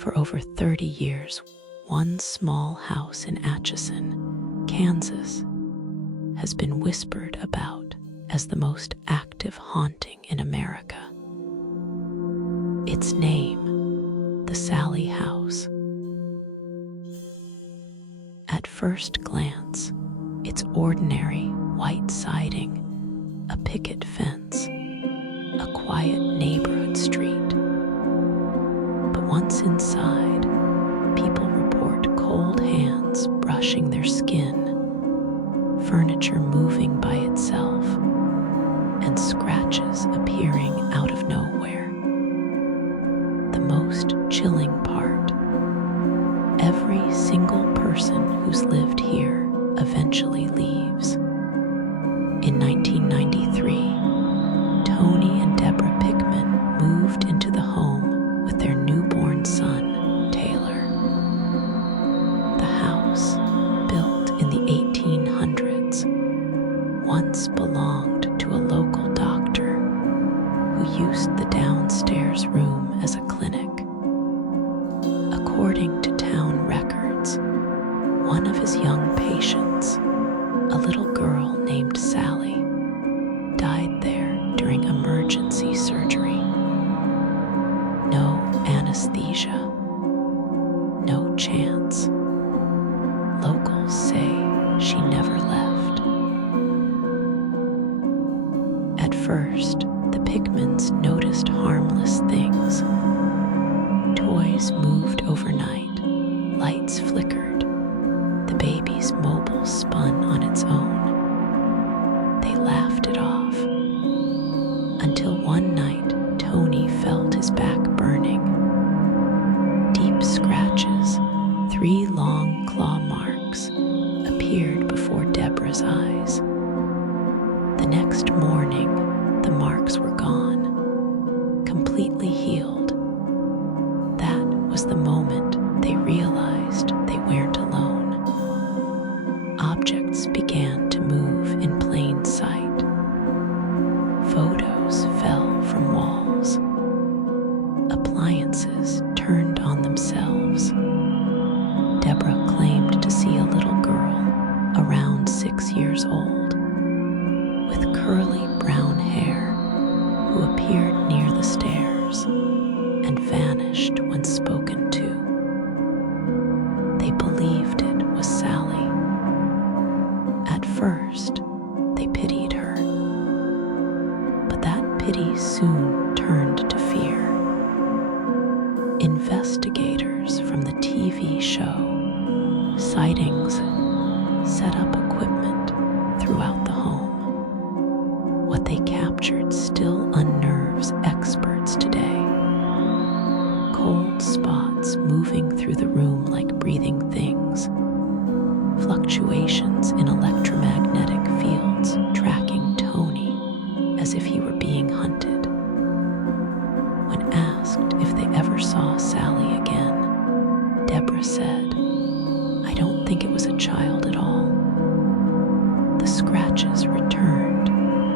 For over 30 years, one small house in Atchison, Kansas, has been whispered about as the most active haunting in America. Its name, the Sallie House. At first glance, it's ordinary white siding, a picket fence, a quiet neighborhood street. But once inside, people report cold hands brushing their skin, furniture moving by itself, and scratches appearing out of nowhere. The most chilling part, every single person who's lived here eventually leaves. In 1993, Tony and Deborah Pickman moved into the home with their newborn son, Taylor. The house, built in the 1800s, once belonged to a local doctor who used the downstairs room as a clinic. According to town records, one of his young patients, a little girl named Sallie, died there during emergency surgery. No anesthesia, no chance. Locals say she never left. At first, the Pickmans noticed harmless things. Toys moved overnight, lights flickered, the baby's mobile spun on its own. They laughed it off, until one night Tony felt his back burning. Deep scratches, 3 long claw marks, appeared before Deborah's eyes. The next morning, the marks were gone, completely healed. That was the moment they realized they weren't alone. Objects began to move in plain sight. Photos fell from walls. Appliances turned on themselves. Deborah claimed to see a little girl, around 6 years old, with curly brown hair, who appeared near the stairs and vanished when spoken to. They believed it was Sallie. At first, they pitied her, but that pity soon turned to fear. Investigators from the TV show Sightings set up equipment throughout the home. What they captured still unnerves experts today. Cold spots moving through the room like breathing things, fluctuations in electromagnetic fields tracking Tony as if he were being hunted. When asked if they ever saw Sallie again, Deborah said, "I don't think it was a child at all." The scratches returned,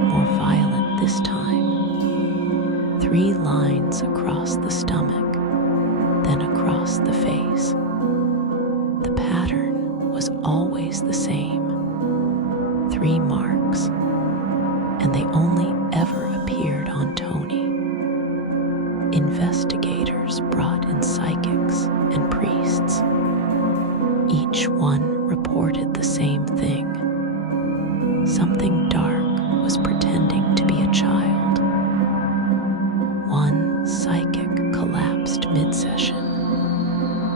more violent this time. 3 lines across the stomach, then across the face. The pattern was always the same. 3 marks, and they only ever appeared on Tony. Investigators brought in psychics and priests. Each one reported the same thing. Something dark was pretending to be a child. One psychic collapsed mid-session,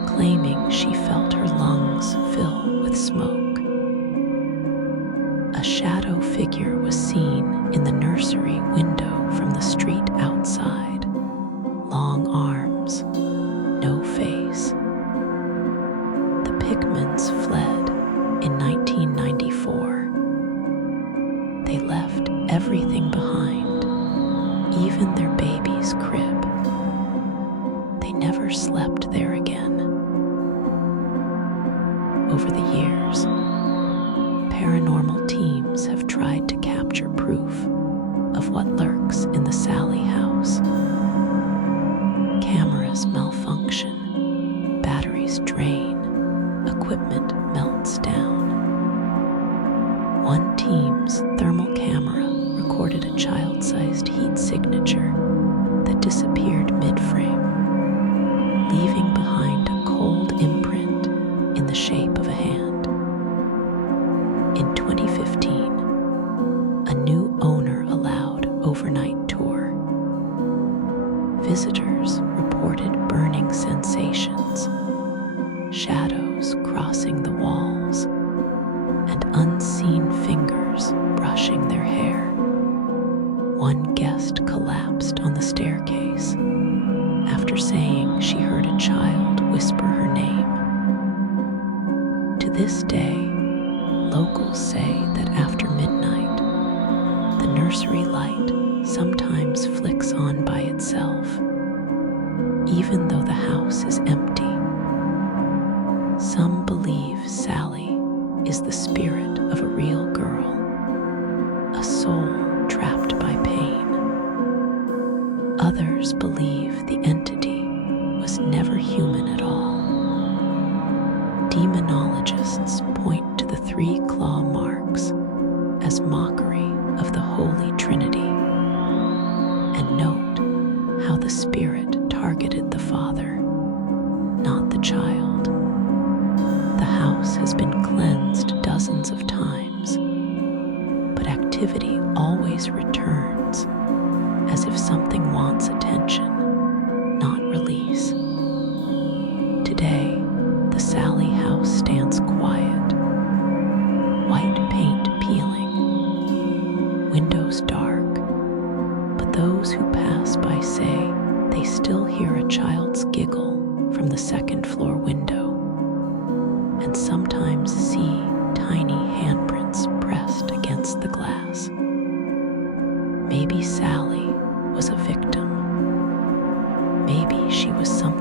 claiming she felt her lungs fill with smoke. A shadow figure was seen in the nursery window from the street outside. Long arms, no face. The Pickmans fled in 1994. They left everything behind, even their baby's crib. They never slept there again. Over the years, paranormal teams have tried to capture proof of what lurks in the Sallie House. Cameras malfunction, batteries drain, equipment melts down. One team's thermal camera recorded a child-sized heat signature that disappeared mid-frame, leaving behind a cold imprint in the shape of a hand. In 2015, a new owner allowed overnight tour. Visitors reported burning sensations, shadows crossing the walls, and unseen fingers brushing their hair. One guest collapsed on the staircase after saying she heard a child whisper her name. To this day, locals say that after midnight, the nursery light sometimes flicks on by itself, even though the house is empty. Some believe Sallie is the spirit of a real girl, a soul trapped by pain. Others believe the entity was never human at all. Demonologists point to the 3 claw marks as mockery of the Holy Trinity, and note how the spirit targeted the father, not the child. The house has been cleansed dozens of times, but activity always returns, as if something wants attention, not release. Today, the Sallie House stands quiet, white paint peeling, windows dark, but those who pass by say they still hear a child's giggle from the second-floor window, and sometimes see tiny handprints pressed against the glass. Maybe Sallie was a victim. Maybe she was something